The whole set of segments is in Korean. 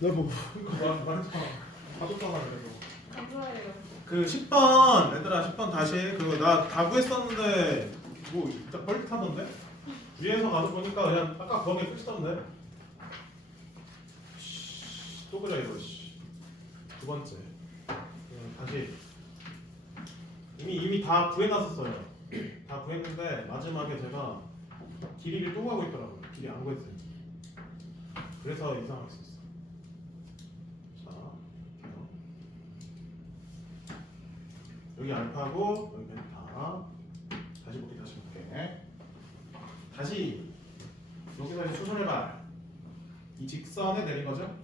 내가 뭐 이거 말했잖아. 가족사가 그래도. 감사해요. 그 10번 얘들아 10번 다시 그거 나 다 구했었는데 뭐 일단 뻘짓하던데? 위에서 가서 보니까 그냥 아까 거기 끝이던데? 또 그래 이거 두 번째 다시 이미 다 구해놨었어요. 다 구했는데 마지막에 제가 길이를 또 가고 있더라고요. 길이 안 구했어요. 그래서 이상했었어. 자, 볼게요. 여기 알파고 여기 베타. 다시 볼게. 다시 여기서 이제 수선해봐. 이 직선에 내린 거죠?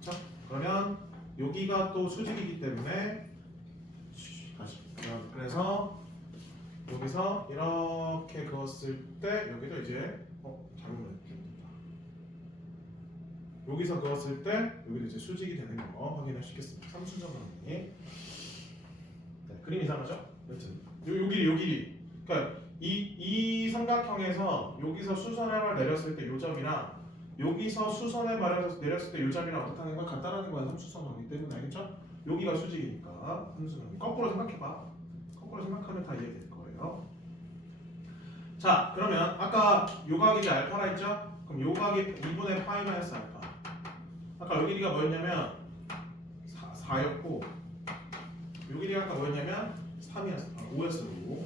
그렇죠? 그러면 여기가 또 수직이기 때문에 다시 그래서 여기서 이렇게 그었을 때 여기도 이제 잘못 그렸다. 여기서 그었을 때 여기도 이제 수직이 되는 거 확인할 수 있겠습니다. 삼수정원이 네, 그림 이상하죠? 여튼 요 길이 그러니까 이 삼각형에서 여기서 수선해발 내렸을 때 요 점이랑 여기서 수선해 발에서 내렸을 때 요 점이랑 어떻다는 건 같다라는 거야. 삼수선언이기 때문에 알겠죠? 여기가 수직이니까 삼수선언. 거꾸로 생각해봐. 거꾸로 생각하면 다 이해될 거예요. 자, 그러면 아까 요 각이 알파라 했죠? 그럼 요 각이 2분의 파이 마이너스 알파. 아까 요 길이가 뭐였냐면 4였고 요 길이가 아까 뭐였냐면 3이었어. 5였어.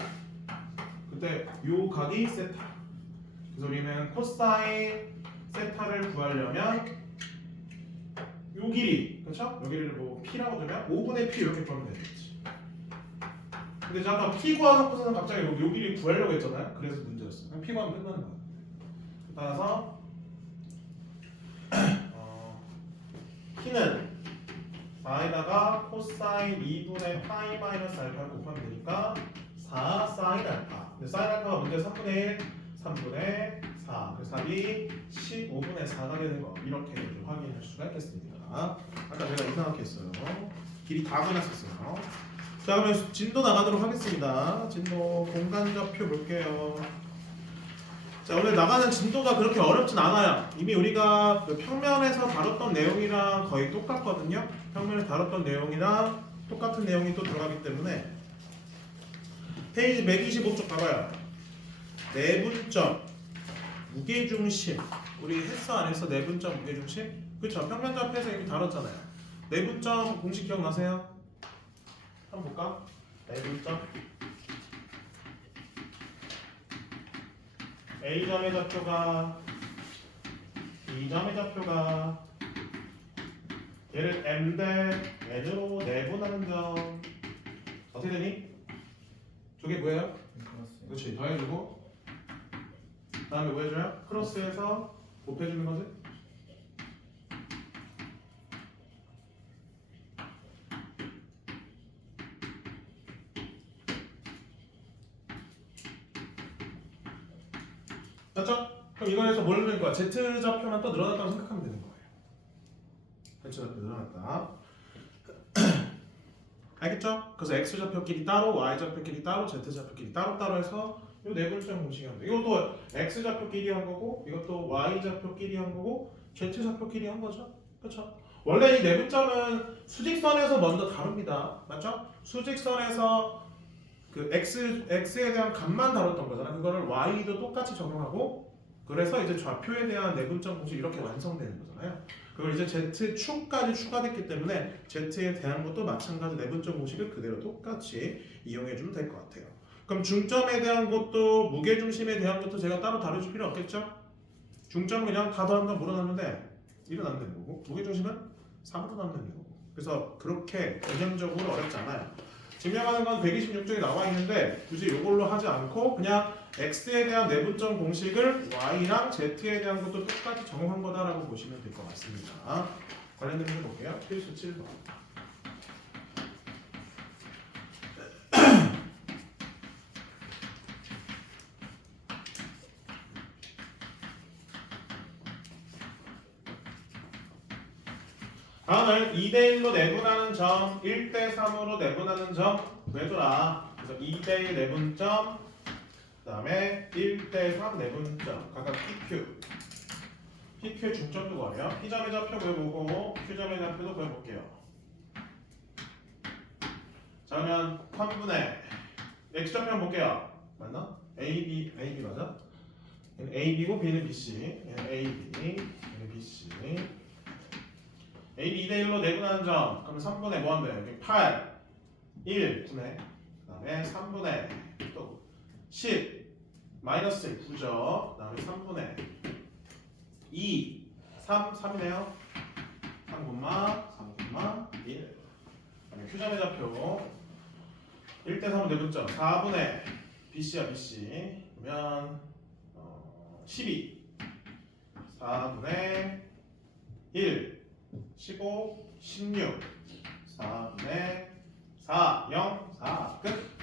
그때 요 각이 세타. 그래서 우리는 코사인 세타를 구하려면 요 길이, 그렇죠? 요 길이를 뭐 p라고 두면 5분의 p 이렇게 구하면 되겠지. 근데 잠깐 p 구하놓고서는 갑자기 요 길이 구하려고 했잖아요. 그래서 문제였어. 그냥 p 구하면 끝나는 거야. 따라서 p는 4에다가 코사인 2분의 파이 마이너스 알파를 곱하면 되니까 4 사인 알파. 근데 사인 알파가 문제 3분의 1, 3분의 4. 그래서 답이 15분의 4가 되는 거. 이렇게 확인할 수가 있겠습니다. 아까 제가 이상하게 했어요. 길이 다 그렸었어요. 자, 그러면 진도 나가도록 하겠습니다. 진도 공간좌표 볼게요. 자, 오늘 나가는 진도가 그렇게 어렵진 않아요. 이미 우리가 그 평면에서 다뤘던 내용이랑 거의 똑같거든요. 평면에서 다뤘던 내용이랑 똑같은 내용이 또 들어가기 때문에 페이지 125쪽 봐봐요. 내분점, 무게중심. 우리 했어 안 했어? 내분점, 무게중심? 그쵸? 평면좌표에서 이미 다뤘잖아요. 내분점 공식 기억나세요? 한번 볼까? 내분점 A점의 좌표가 B점의 좌표가 얘를 M 대 N으로 내분하는 점 어떻게 되니? 저게 뭐예요? 그렇지, 더해주고 그 다음에 뭐 해줘요? 크로스해서 곱해주는 거지? 맞죠? 그럼 이거에서 뭘 넣을 거야? Z좌표만 또 늘어났다고 생각하면 되는 거예요. Z좌표 늘어났다. 알겠죠? 그래서 X좌표끼리 따로, Y좌표끼리 따로, Z좌표끼리 따로따로 해서 이 내분점 공식이 한 거. 이것도 X좌표끼리 한 거고, 이것도 Y좌표끼리 한 거고, Z좌표끼리 한 거죠. 그렇죠? 원래 이 내분점은 수직선에서 먼저 다룹니다. 맞죠? 수직선에서 그 x에 대한 값만 다뤘던 거잖아. 그거를 y도 똑같이 적용하고, 그래서 이제 좌표에 대한 내분점 공식 이렇게 완성되는 거잖아요. 그걸 이제 z축까지 추가됐기 때문에 z에 대한 것도 마찬가지 내분점 공식을 그대로 똑같이 이용해 주면 될 것 같아요. 그럼 중점에 대한 것도 무게중심에 대한 것도 제가 따로 다뤄줄 필요 없겠죠? 중점은 그냥 다 더한다 물어놨는데 1은 안 되는 거고, 무게중심은 3으로 남는 거고. 그래서 그렇게 개념적으로 어렵지 않아요. 증명하는 건 126쪽에 나와 있는데 굳이 이걸로 하지 않고 그냥 x에 대한 내분점 공식을 y랑 z에 대한 것도 똑같이 적용한 거다라고 보시면 될 것 같습니다. 관련된 문제 볼게요. 필수 7번. 다음은 2대1로 내분하는 점, 1대3으로 내분하는 점 구해줘라. 그래서 2대1 내분점, 그 다음에 1대3 내분점, 각각 PQ. PQ의 중점도 구하래요. P점의 좌표 구해보고 Q점의 좌표도 구해볼게요. 자 그러면 3분의 X좌표 한번 볼게요. 맞나? AB 맞아? 얘는 AB고 B는 BC. 얘는 AB, 얘는 BC. AB 2대1로 내분하는 점. 그러면 3분의 뭐 한대? 여기 8, 1 분의 그 다음에 3분의 또 10 마이너스 1 9죠. 그 다음에 3분의 2 3이네요. 3,1 Q점의 좌표 1대 3은 내분점 4분의 BC야 BC 그러면 12 4분의 1 15 16 4분의 4 0 4 끝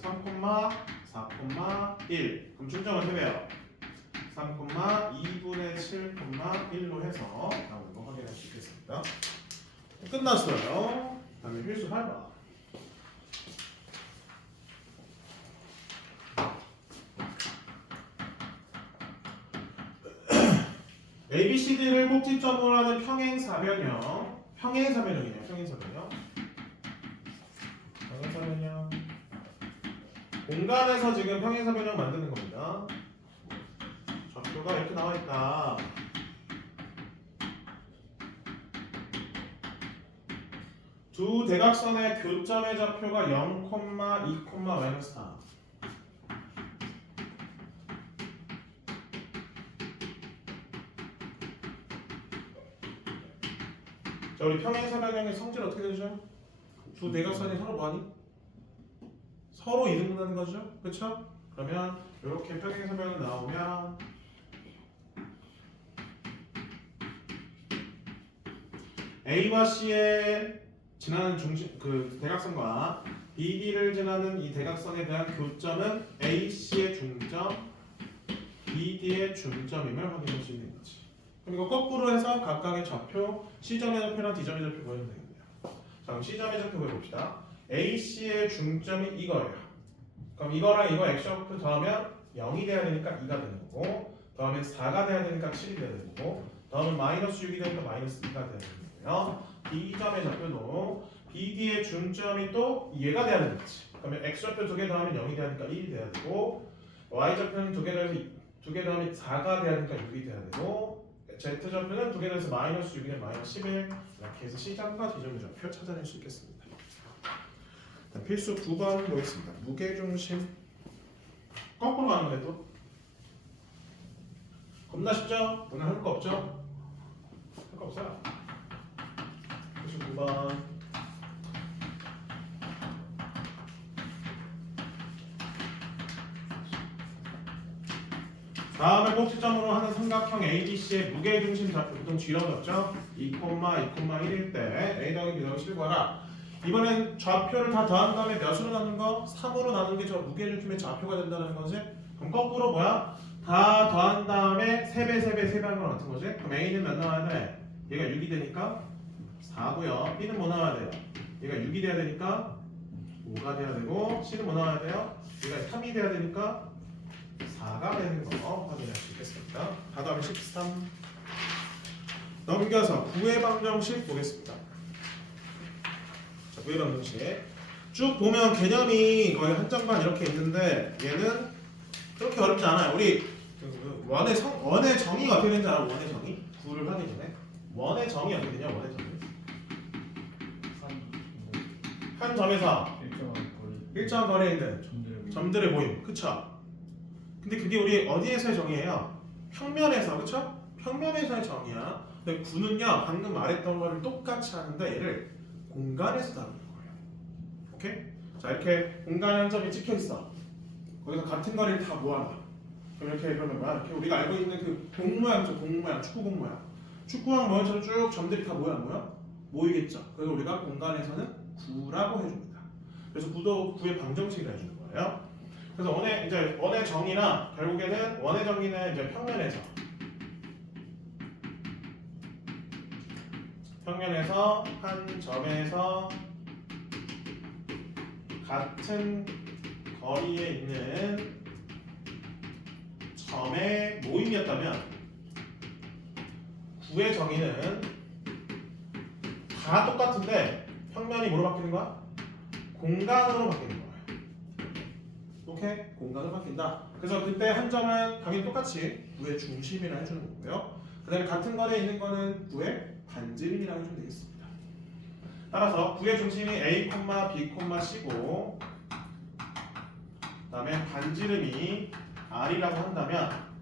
3,4,1 그럼 중점은 3배요 3,2분의 7,1로 해서 다음으로 확인할 수 있겠습니다. 끝났어요. 다음에 필수 8번. ABCD를 꼭지점으로 하는 평행사변형. 평행사변형이네요. 평행사변형. 공간에서 지금 평행사변형 만드는 겁니다. 좌표가 이렇게 나와 있다. 두 대각선의 교점의 좌표가 0, 2, 마이너스 4. 자, 우리 평행사변형의 성질 어떻게 되죠? 두 대각선이 서로 뭐하니? 서로 이등분하는 거죠? 그렇죠? 그러면 이렇게 평행사변형 나오면 A와 C의 지나는 중심 그 대각선과 BD를 지나는 이 대각선에 대한 교점은 AC의 중점, BD의 중점임을 확인할 수 있는 거지. 그럼 이거 거꾸로 해서 각각의 좌표, C점의 좌표랑 D점의 좌표 보여주면 되겠네요. 자, 그럼 C점의 좌표 보여봅시다. AC의 중점이 이거예요. 그럼 이거랑 이거 X좌표 더하면 0이 돼야 되니까 2가 되는 거고, 더하면 4가 돼야 되니까 7이 돼야 되는 거고, 더하면 마이너스 6이 되니까 마이너스 2가 돼야 되는 거예요. B점의 좌표도 BD의 중점이 또 얘가 돼야 되는 거지. 그러면 X좌표 2개 더하면 0이 돼야 되니까 1이 돼야 되고, Y좌표는 2개 더해서 2개 더하면 4가 돼야 되니까 6이 돼야 되고, Z좌표는 2개 더해서 마이너스 6이면 마이너스 11 이렇게 해서 C점과 D점의 좌표 찾아낼 수 있겠습니다. 필수 9번 보겠습니다. 무게중심 거꾸로 가는 거예요 또. 겁나 쉽죠? 오늘 할 거 없죠? 할 거 없어요. 필수 9번 다음에 꼭지점으로 하는 삼각형 ABC의 무게중심 좌표 보통 G라고 했죠? 2, 1일 때 A 더하기 B 더하기 7 구하라. 이번엔 좌표를 다 더한 다음에 몇으로 나눈 거? 3으로 나눈 게 저 무게중심의 좌표가 된다는 거지? 그럼 거꾸로 뭐야? 다 더한 다음에 3배 하는 거랑 같은 거지? 그럼 A는 몇 나와야 돼? 얘가 6이 되니까 4고요. B는 뭐 나와야 돼요? 얘가 6이 돼야 되니까 5가 돼야 되고, C는 뭐 나와야 돼요? 얘가 3이 돼야 되니까 4가 되는 거 확인할 수 있겠습니다. 다 더하면 13. 넘겨서 구의 방정식 보겠습니다. 구의 방정식 쭉 보면 개념이 거의 한 장반 이렇게 있는데 얘는 그렇게 어렵지 않아요. 우리 원의 정의가 어떻게 되는지 알아? 원의 정의? 구를 하기 전에 원의 정의 어떻게 되냐? 원의 정의 한 점에서 일정한 거리에 있는 점들의 모임. 그쵸? 근데 그게 우리 어디에서의 정의예요? 평면에서. 그쵸? 평면에서의 정의야. 근데 구는요 방금 말했던 거를 똑같이 하는데 얘를 공간에서 다루는 거예요. 오케이? 자, 이렇게 공간에 한 점이 찍혀 있어. 거기서 같은 거리를 다 모아놔. 그럼 이렇게 그러면 뭐야? 이렇게 우리가 알고 있는 그 공 모양이죠. 공 모양, 축구 공 모양. 축구공 모양처럼 쭉 점들이 다 모이겠죠. 그래서 우리가 공간에서는 구라고 해줍니다. 그래서 구도 구의 방정식을 해주는 거예요. 그래서 원의 정의나 결국에는 원의 정의는 이제 평면에서 한 점에서 같은 거리에 있는 점의 모임이었다면 구의 정의는 다 똑같은데 평면이 뭐로 바뀌는 거야? 공간으로 바뀌는 거야. 오케이? 공간으로 바뀐다. 그래서 그때 한 점은 당연히 똑같이 구의 중심이라 해주는 거고요. 그 다음에 같은 거리에 있는 거는 구의 반지름이라고 해주면 되겠습니다. 따라서 구의 중심이 A, B, C고 그 다음에 반지름이 R이라고 한다면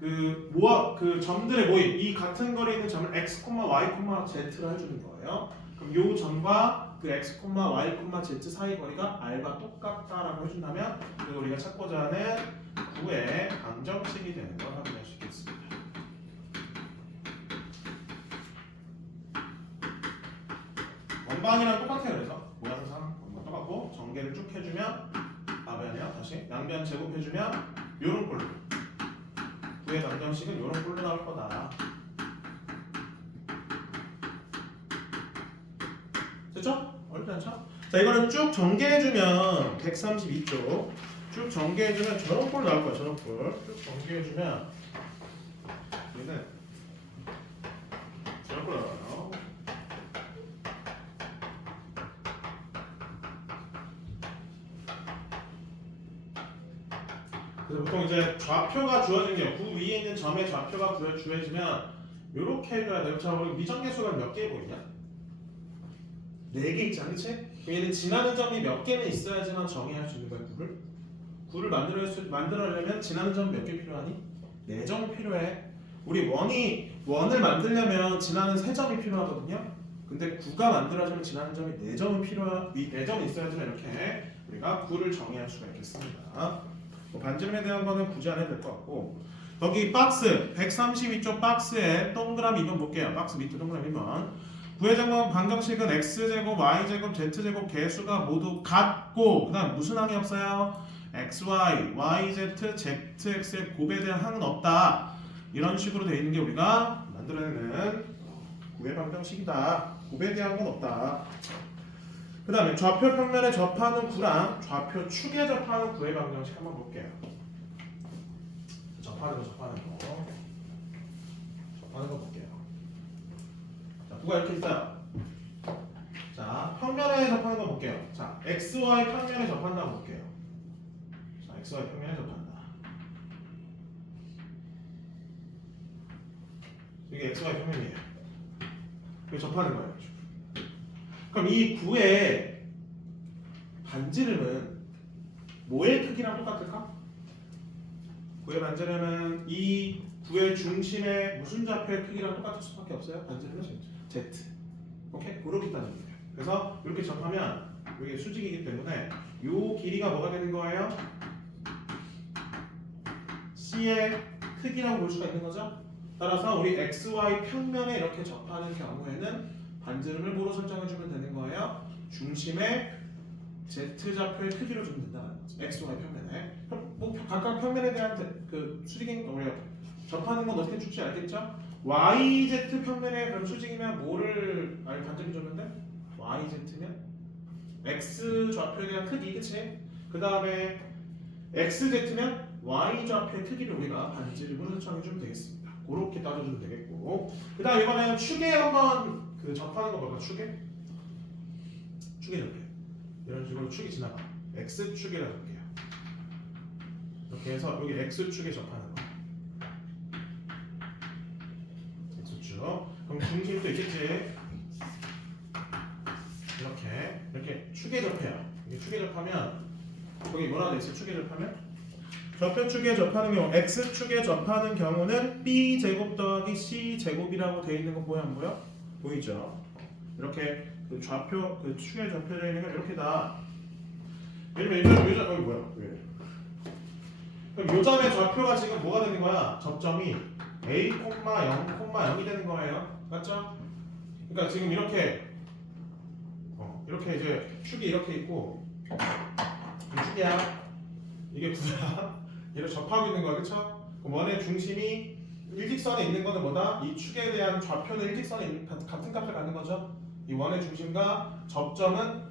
그 점들의 모임, 이 같은 거리에 있는 점을 X, Y, Z로 해주는 거예요. 그럼 요 점과 그 X, Y, Z 사이 거리가 R과 똑같다라고 해준다면 그래서 우리가 찾고자 하는 구의 방정식이 되는 걸 확인할 수 있겠습니다. 원방이랑 똑같아요. 그래서 모양상 똑같고 전개를 쭉 해주면 아변이요. 다시 양변 제곱해주면 요런 꼴로 구의 방정식은 요런 꼴로 나올 거다. 됐죠? 어렵지 않죠? 자, 이거는 쭉 전개해주면 132쪽 쭉 전개해주면 저런 꼴 나올 거야. 저런 꼴쭉 전개해주면 얘는 저런 꼴 나와요. 그래서 보통 이제 좌표가 주어진 게 구 위에 있는 점의 좌표가 주어지면 이렇게 해줘야 돼요. 자, 우리 미정계수가 몇 개 보이냐? 4개 있잖아, 그치? 얘는 지나는 점이 몇 개는 있어야지만 정의할 수 있는 거야, 구를 만들어내려면 지나는 점 몇 개 필요하니? 4점이 필요해. 우리 원을 만들려면 지나는 3점이 필요하거든요. 근데 구가 만들어지면 지나는 점이 4점은 이 4점이 있어야지만 이렇게 우리가 구를 정의할 수가 있겠습니다. 반지름에 대한 거는 굳이 안 해도 될 것 같고 여기 박스 132쪽 박스에 동그라미 2번 볼게요. 박스 밑에 동그라미 2번 구의 정의 방정식은 x제곱, y제곱, z제곱 개수가 모두 같고 그 다음 무슨 항이 없어요? xy, yz, zx의 곱에 대한 항은 없다. 이런 식으로 되어 있는 게 우리가 만들어내는 구의 방정식이다. 곱에 대한 건 없다. 그 다음에 좌표 평면에 접하는 구랑 좌표 축에 접하는 구의 방정식 한번 볼게요. 접하는 거 볼게요. 자, 구가 이렇게 있어요. 자, 평면에 접하는 거 볼게요. 자, XY 평면에 접한다고 볼게요. 자, XY 평면에 접한다. 이게 XY 평면이에요. 이거 접하는 거예요. 그럼 이 구의 반지름은 뭐의 크기랑 똑같을까? 구의 반지름은 이 구의 중심의 무슨 좌표의 크기랑 똑같을 수밖에 없어요. 반지름은 Z. 오케이? 그렇게 따지면 돼요. 그래서 이렇게 접하면 이게 수직이기 때문에 이 길이가 뭐가 되는 거예요? C의 크기라고 볼 수가 있는 거죠. 따라서 우리 XY 평면에 이렇게 접하는 경우에는 반지름을 뭐로 설정해주면 되는 거예요? 중심의 Z좌표의 크기로 주면 된다는 거죠. XY 평면에. 뭐 각각 평면에 대한 그 수직인 우리가 접하는 건 어떻게 줄지 알겠죠? YZ 평면에 그럼 수직이면 뭐를 반지름 줬는데? YZ면 X 좌표에 대한 크기, 그치? 그 다음에 XZ면 Y 좌표의 크기를 우리가 반지름으로 설정해주면 되겠습니다. 그렇게 따져주면 되겠고, 그 다음 이번에는 축에 한번 접하는 거 볼까? 축에 접해. 이런 식으로 축이 지나가. X축이라 볼게요. 이렇게 해서 여기 X축에 접하는 거. X축. 그럼 중심도 있겠지. 이렇게 축에 접해요. 이게 축에 접하면 거기 뭐라고 돼 있어? 축에 접하면 좌표축에 접하는 경우 X축에 접하는 경우는 B제곱 더하기 C제곱이라고 되어 있는 거 보여 안 보여? 보이죠? 이렇게 그 좌표 그 축에 접혀져 있는 건 이렇게다. 예를 들면 요점 뭐야? 그럼 요점의 좌표가 지금 뭐가 되는 거야? 접점이 A, 0, 0이 되는 거예요. 맞죠? 그러니까 지금 이렇게 이제 축이 이렇게 있고 이 축이야. 이게 구야. 얘를 접하고 있는 거야, 그렇죠? 원의 중심이 일직선에 있는 거는 뭐다? 이 축에 대한 좌표는 일직선에 같은 값을 갖는 거죠. 이 원의 중심과 접점은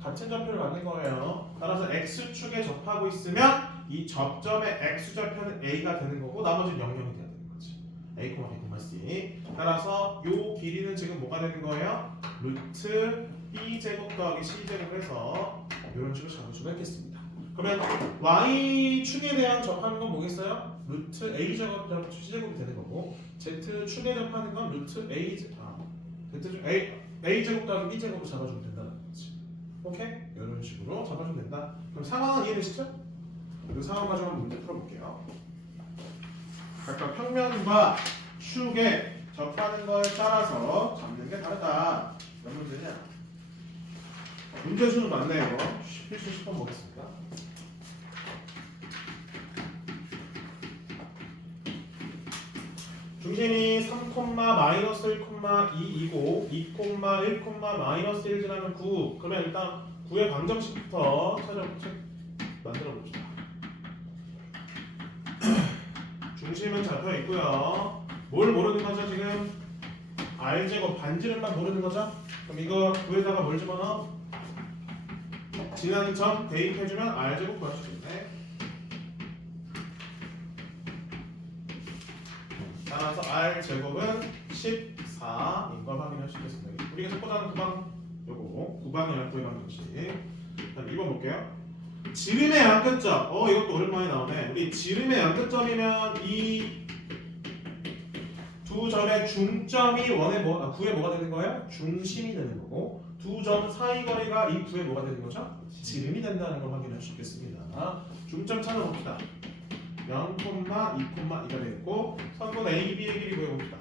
같은 좌표를 갖는 거예요. 따라서 x축에 접하고 있으면 이 접점의 x좌표는 a가 되는 거고 나머지는 0, 0이 돼야 되는 거지. A, B, C. 따라서 요 길이는 지금 뭐가 되는 거예요? 루트 B제곱 더하기 C제곱 해서 이런 식으로 잡을 수가 있겠습니다. 그러면 Y축에 대한 접하는 건 뭐겠어요? 루트 A제곱 더하기 C제곱이 되는 거고 Z축에 접하는 건 루트 A제곱 더하기 B제곱으로 잡아주면 된다는 거지. 오케이? 이런 식으로 잡아주면 된다. 그럼 상황은 이해되시죠? 이 상황 가지고 한번 문제 풀어볼게요. 각각 평면과 축에 접하는 거에 따라서 잡는 게 다르다. 몇 문제냐? 문제 수는 많네요. 필수 10번 보겠습니다. 중심이 3,-1,2이고 2,1,-1 지나면 9. 그러면 일단 9의 방정식부터 만들어 봅시다. 중심은 잡혀 있고요. 뭘 모르는 거죠 지금? R제곱 반지름만 모르는 거죠? 그럼 이거 9에다가 뭘 집어넣어? 지나는 점 대입해주면 R제곱 구할 수 있네. 따라서 R제곱은 14인 걸 확인할 수 있겠습니다. 우리가 속보자는 9방 요거 9방이랑 9의 방정식. 다음 2번 볼게요. 지름의 양끝점. 이것도 오랜만에 나오네. 우리 지름의 양끝점이면 이 두 점의 중점이 9에 뭐가 되는 거예요? 중심이 되는 거고 두 점 사이 거리가 이 9에 뭐가 되는 거죠? 지름이 된다는 걸 확인할 수 있겠습니다. 중점 찾아봅시다. 0,2,2가 되겠고 선분 A, B의 길이 구해봅시다.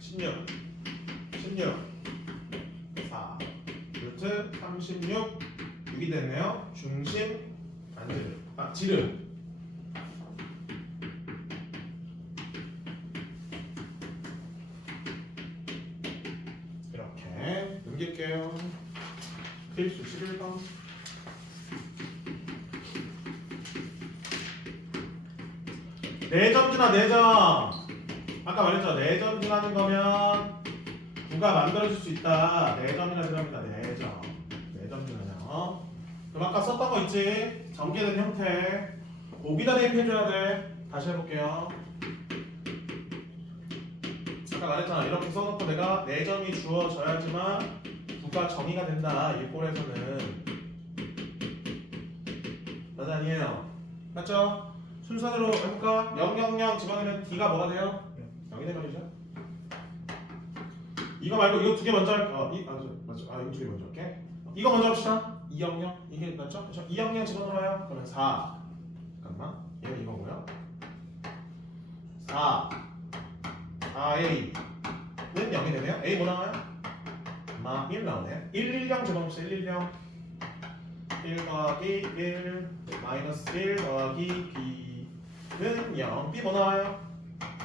16 4 루트 36 6이 됐네요. 중심 반지름 지름 이렇게 넘길게요. 필수 11번. 내점지나 내점. 아까 말했죠. 내점지라는 거면 9가 만들어질 수 있다. 내점이나 내점이다. 내점지나요. 그럼 아까 썼던 거 있지? 전개된 형태. 거기다 대입해줘야 돼. 다시 해볼게요. 아까 말했잖아. 이렇게 써놓고 내가 내점이 주어져야지만 9가 정의가 된다. 이 꼴에서는. 맞아 아니에요? 맞죠? 순서대로 해볼까? 0, 0, 0 집어넣으면 D가 뭐가 돼요? 0이 되버리죠. 이거 말고 이거 두 개 먼저 할까? 이거 두 개 먼저 할게. 이거 먼저 합시다. 2, 0, 0 이게 맞죠? 그렇죠? 2, 0, 0 집어넣어요. 그러면 4 잠깐만 얘는 이거고요. 4A는 0이 되네요. A 뭐 나와요? 1 나오네요. 1, 1, 0 집어넣읍시다. 1, 1, 0 1 더하기 1 마이너스 1 더하기 B는 0 B 뭐 나와요?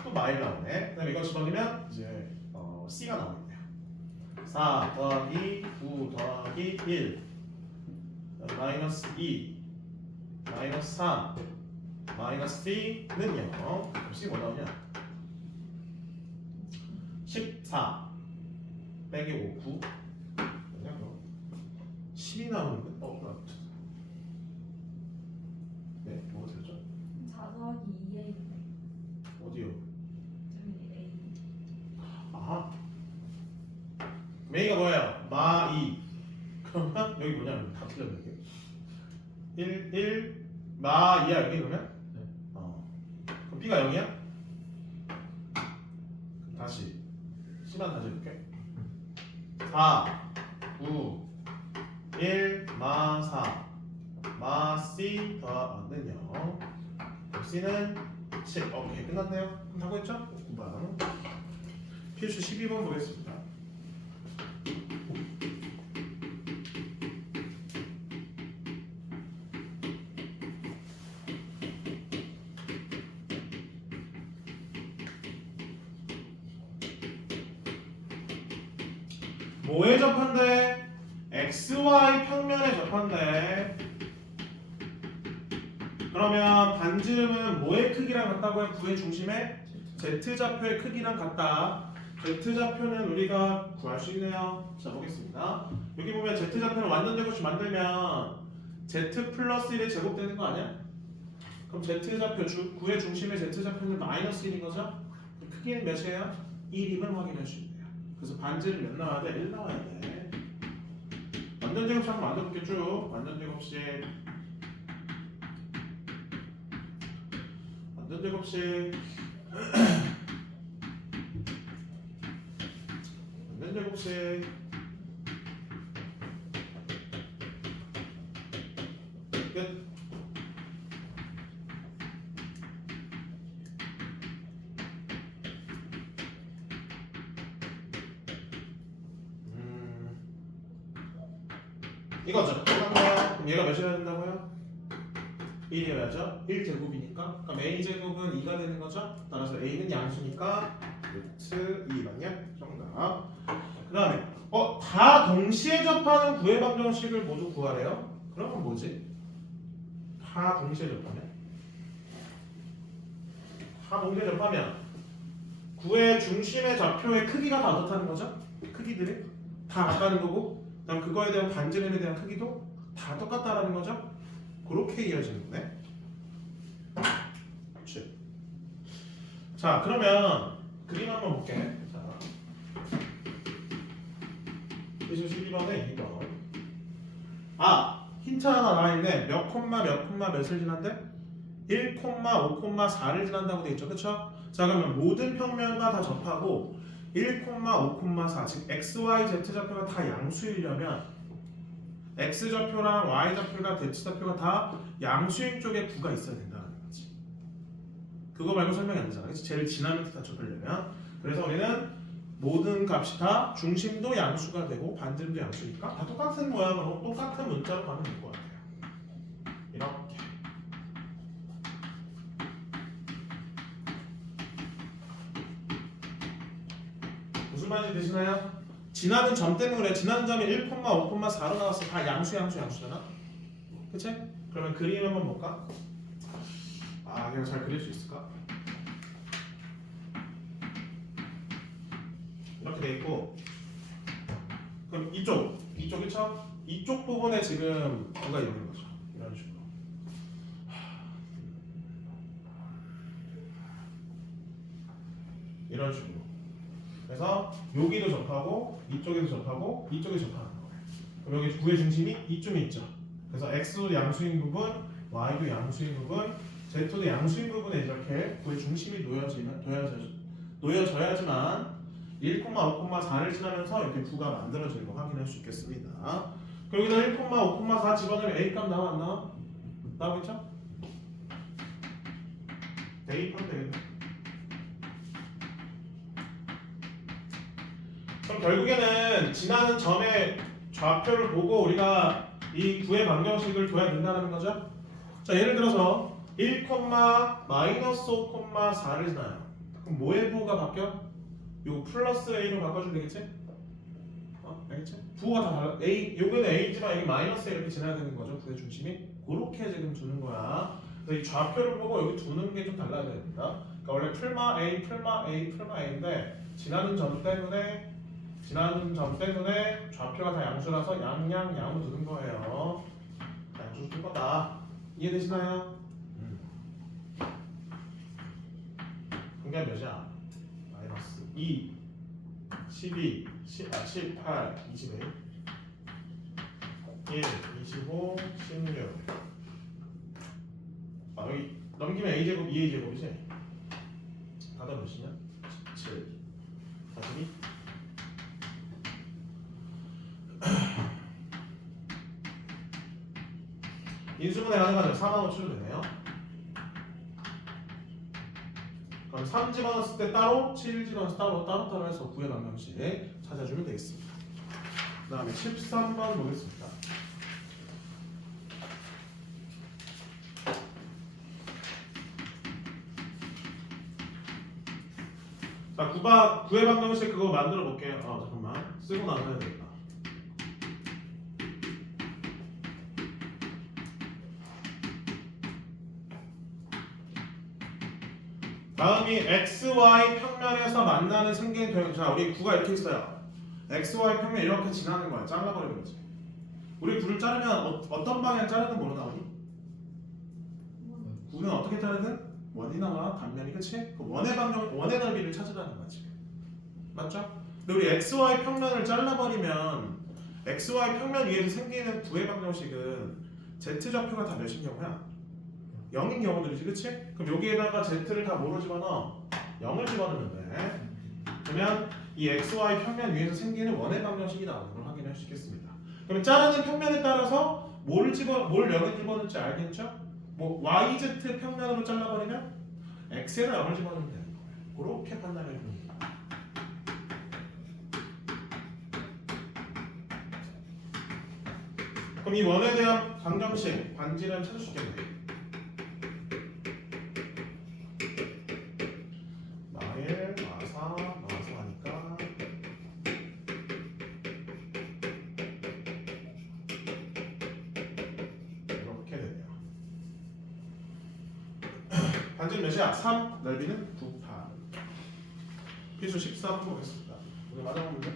또 마일 나오네. 그 다음에 이거 집어넣으면 이제 C가 나오겠네요. 4 더하기 9 더하기 1 마이너스 2 마이너스 3 마이너스 C는 0 C 뭐 나오냐? 14 빼기 5 9 10이 나오는데? 네, 뭐가 되죠? 4 더하기 2A인데 어디요? 저기 A 아하 A가 뭐예요? 마2 그러면 여기 뭐냐면 다 틀렸네 이게 1 마2야 여기 그러면? 네. 그럼 B가 0이야? 다시 C만 다시 해볼게 4 9 1 마4 마 C 더는 0 C는 10 오케이 끝났네요. 그럼 다 구했죠? 9번 필수 12번 보겠습니다. 뭐에 접한대? XY 평면에 접한대. 그러면 반지름은 뭐의 크기랑 같다고요? 9의 중심에 Z좌표의 크기랑 같다. Z좌표는 우리가 구할 수 있네요. 자 보겠습니다. 여기 보면 Z좌표는 완전 제곱식 만들면 Z 플러스 1의 제곱 되는 거 아니야? 그럼 Z좌표 구의 중심의 Z좌표는 마이너스 1인 거죠? 크기는 몇이에요? 1임을 확인할 수 있네요. 그래서 반지름 몇 나와야 돼? 1 나와야 돼. 완전 제곱식 한번 만들어볼게 쭉. 완전 제곱식 완전 제곱식 완전 제곱식 끝. 이거죠. 그럼 얘가 몇이어야 된다고요? 1이어야죠. 1제곱이니까. 그럼 a제곱은 2가 되는 거죠. 따라서 a는 양수니까 루트 2 맞냐? 정답. 그 다음에 다 동시에 접하는 구의 방정식을 모두 구하래요. 그러면 뭐지? 다 동시에 접하면? 다 동시에 접하면 구의 중심의 좌표의 크기가 다 어떻다는 거죠? 크기들이 다 같다는 거고, 그다음 그거에 대한 반지름에 대한 크기도 다 똑같다라는 거죠? 그렇게 이어지는 거네. 그렇지. 자, 그러면 그림 한번 볼게. 자, 12번에 2번. 힌트 하나 나와 있네. 몇 콤마 몇을 지난대? 1,5,4를 지난다고 돼 있죠, 그렇죠? 자, 그러면 모든 평면과 다 접하고 1,5,4, 즉 x, y, z 좌표가 다 양수이려면 x 좌표랑 y 좌표가 z 좌표가 다 양수인 쪽에 구가 있어야 된다는 거지. 그거 말고 설명이 안 되잖아. 그치? 제일 지난 밑에 다 접으려면. 그래서 우리는 모든 값이 다 중심도 양수가 되고 반지름도 양수니까 다 똑같은 모양으로 똑같은 문자로 가면 될 것 같아요. 이렇게. 무슨 말인지 되시나요? 지나는 점 때문에 그래. 지나는 점이 1,5,4로 나왔어. 다 양수잖아. 그치? 그러면 그림 한번 볼까? 내가 잘 그릴 수 있을까? 이렇게 돼 있고, 그럼 이쪽 그쵸? 이쪽 부분에 지금 뭐가 있는 거죠? 이런 식으로. 이런 식으로. 그래서 여기도 접하고 이쪽에도 접하고 이쪽에 접하는 거예요. 그럼 여기 구의 중심이 이쯤에 있죠. 그래서 x도 양수인 부분, y도 양수인 부분, z도 양수인 부분에 이렇게 구의 중심이 놓여져야지만 1,5,4를 지나면서 이렇게 구가 만들어지는 거 확인할 수 있겠습니다. 그럼 여기다 1,5,4 집어넣으면 a 값 나와 안 나와? 나오겠죠? 대입하면 되겠네. 그럼 결국에는 지나는 점의 좌표를 보고 우리가 이 구의 방정식을 둬야 된다는 거죠. 자, 예를 들어서 1,-5,4를 지나요. 그럼 뭐의 부호가 바뀌어? 이거 플러스 a로 바꿔주면 되겠지? 알겠지? 부호가 다 달라. a, 요거는 a지만 여기 마이너스 a 이렇게 지나야 되는 거죠. 구의 중심이. 그렇게 지금 두는 거야. 그래서 이 좌표를 보고 여기 두는 게 좀 달라야 됩니다. 그러니까 원래 풀마 a인데 지나는 점 때문에 좌표가 다 양수라서 양으로 두는 거예요. 양수 둘 거다. 이해되시나요? 그게 몇이야? 마이너스 2, 12, 18, 21, 1, 25, 16. 여기 넘기면 a제곱, 2a제곱이지? 다다 몇이냐? 17, 42. 인수분해 가능하죠. 4만 5천원 되네요. 그럼 3 집어넣었을 때 따로, 7 집어넣었을 때 따로 해서 구의 방정식 찾아주면 되겠습니다. 그 다음에 13번 보겠습니다. 자, 구의 방정식 그거 만들어 볼게요. 잠깐만. 쓰고 나서 해야 되겠다. 다음이 XY 평면에서 만나는 생긴 자, 우리 구가 이렇게 있어요. XY 평면 이렇게 지나는 거야. 잘라버리는 거지. 우리 구를 자르면 어떤 방향 자르든 뭐로 나오니? 우리는 어떻게 자르든 원이 나와 단면이 그치? 그 원의 방정 원의 넓이를 찾으라는 거지. 맞죠? 근데 우리 xy 평면을 잘라버리면 xy 평면 위에서 생기는 구의 방정식은 z 좌표가 다 몇인 경우야? 0인 경우들이지 그치? 그럼 여기에다가 z를 다 뭐로 집어넣어? 0을 집어넣으면 돼. 그러면 이 xy 평면 위에서 생기는 원의 방정식이 나오는 걸 확인할 수 있겠습니다. 그러면 자르는 평면에 따라서 뭘 0에 집어넣을지 알겠죠? 뭐 yz 평면으로 잘라버리면 x에다 0을 집어넣으면 되는 거예요. 그렇게 판단해 주는 거예요. 그럼 이 원에 대한 방정식 반지름 찾을 수 있겠네. 마일, 마사하니까 이렇게 되네요. 반지름 몇이야? 3, 넓이는 9,8. 필수 14번 보겠습니다. 오늘 마지막 문제.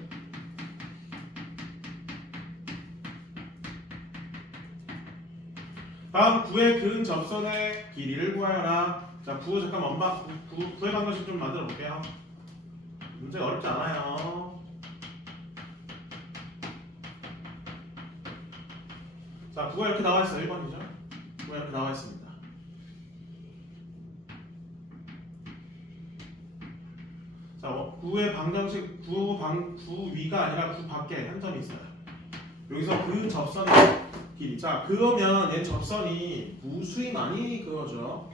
다음 구의 근 접선의 길이를 구하여라. 자, 구 잠깐만 엄마 구의 방정식 좀 만들어 볼게요. 문제 어렵지 않아요. 자, 구가 이렇게 나와 있어요. 1번이죠. 구가 이렇게 나와 있습니다. 자, 구의 방정식 구 위가 아니라 구 밖에 한 점이 있어요. 여기서 그 접선의 길이. 자, 그러면 얘 접선이 무수히 많이 그어져.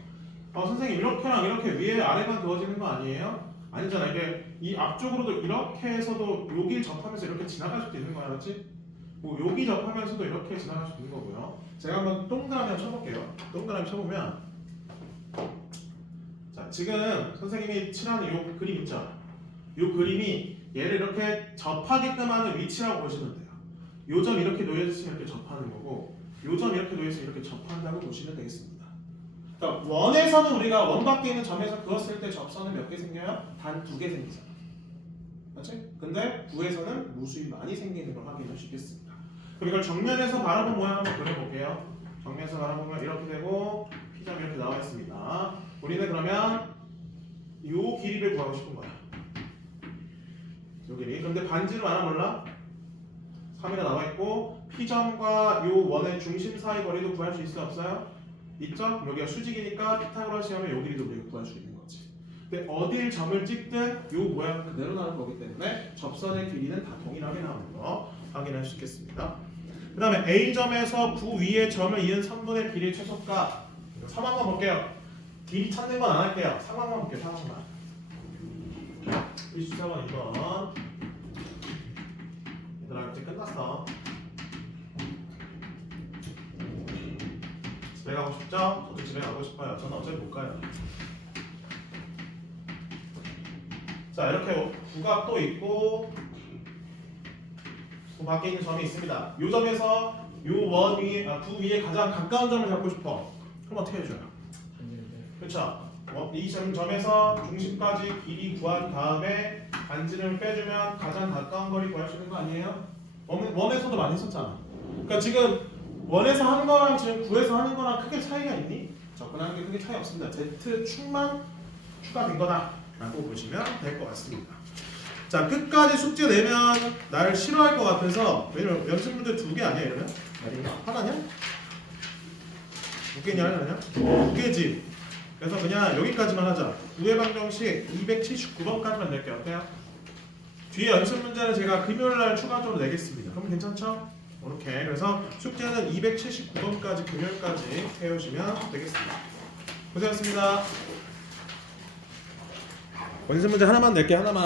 선생님 이렇게랑 이렇게 위에 아래만 그어지는 거 아니에요? 아니잖아. 이게 이 앞쪽으로도 이렇게 해서도 여길 접하면서 이렇게 지나갈 수도 있는 거야, 그렇지? 뭐 여기 접하면서도 이렇게 지나갈 수도 있는 거고요. 제가 한번 동그라미 쳐볼게요. 동그라미 쳐보면, 자, 지금 선생님이 칠하는 이 그림 있죠? 이 그림이 얘를 이렇게 접하게끔 하는 위치라고 보시면 돼요. 요 점 이렇게 놓여있으면 이렇게 접하는 거고, 요 점 이렇게 놓여있으면 이렇게 접한다고 보시면 되겠습니다. 그러니까 원에서는 우리가 원 밖에 있는 점에서 그었을 때 접선은 몇 개 생겨요? 단 2개 생기잖아. 맞지? 근데 구에서는 무수히 많이 생기는 걸 확인할 수 있겠습니다. 그럼 이걸 정면에서 바라본 모양 한번 그려볼게요. 정면에서 바라보면 이렇게 되고 P점이 이렇게 나와 있습니다. 우리는 그러면 요 길이를 구하고 싶은 거야. 요 길이. 그런데 반지름 하나 몰라? 3이라 나와 있고 P점과 요 원의 중심 사이 거리도 구할 수 있어요? 없어요? 있죠? 그럼 여기가 수직이니까 피타고라스 하면 요 길이도 우리가 구할 수 있는 거지. 근데 어딜 점을 찍든 요 모양 그대로 나올 거기 때문에 접선의 길이는 다 동일하게 나오는 거 확인할 수 있겠습니다. 그 다음에 A점에서 구 위에 점을 이은 선분의 길이 최소가 상황만 볼게요. 길이 찾는 건 안 할게요. 상황만 볼게요. 상황만. 24번 2번. 얘들아 이제 끝났어. 집에 가고 싶죠? 저도 집에 가고 싶어요. 저는 어차피 못 가요. 자, 이렇게 구가 또 있고 그 밖에 있는 점이 있습니다. 이 점에서 요 구 위에 가장 가까운 점을 잡고 싶어. 그럼 어떻게 해줘요? 그렇죠? 이 점에서 중심까지 길이 구한 다음에 반지름을 빼주면 가장 가까운 거리 구할 수 있는 거 아니에요? 원에서도 많이 썼잖아. 그러니까 지금 원에서 하는 거랑 지금 구에서 하는 거랑 크게 차이가 있니? 접근하는 게 크게 차이 없습니다. Z축만 추가된 거다 라고 보시면 될 것 같습니다. 자, 끝까지 숙제 내면 날 싫어할 것 같아서, 왜냐면 연습 문제 2개 아니야 이러면? 아니면 하나냐? 2개냐 하나냐? 2개지. 그래서 그냥 여기까지만 하자. 구의 방정식 279번까지만 낼게요. 어때요? 뒤에 연습 문제는 제가 금요일날 추가적으로 내겠습니다. 그럼 괜찮죠? 이렇게. 그래서 숙제는 279번까지 금요일까지 해오시면 되겠습니다. 고생하셨습니다. 연습 문제 하나만 낼게. 하나만.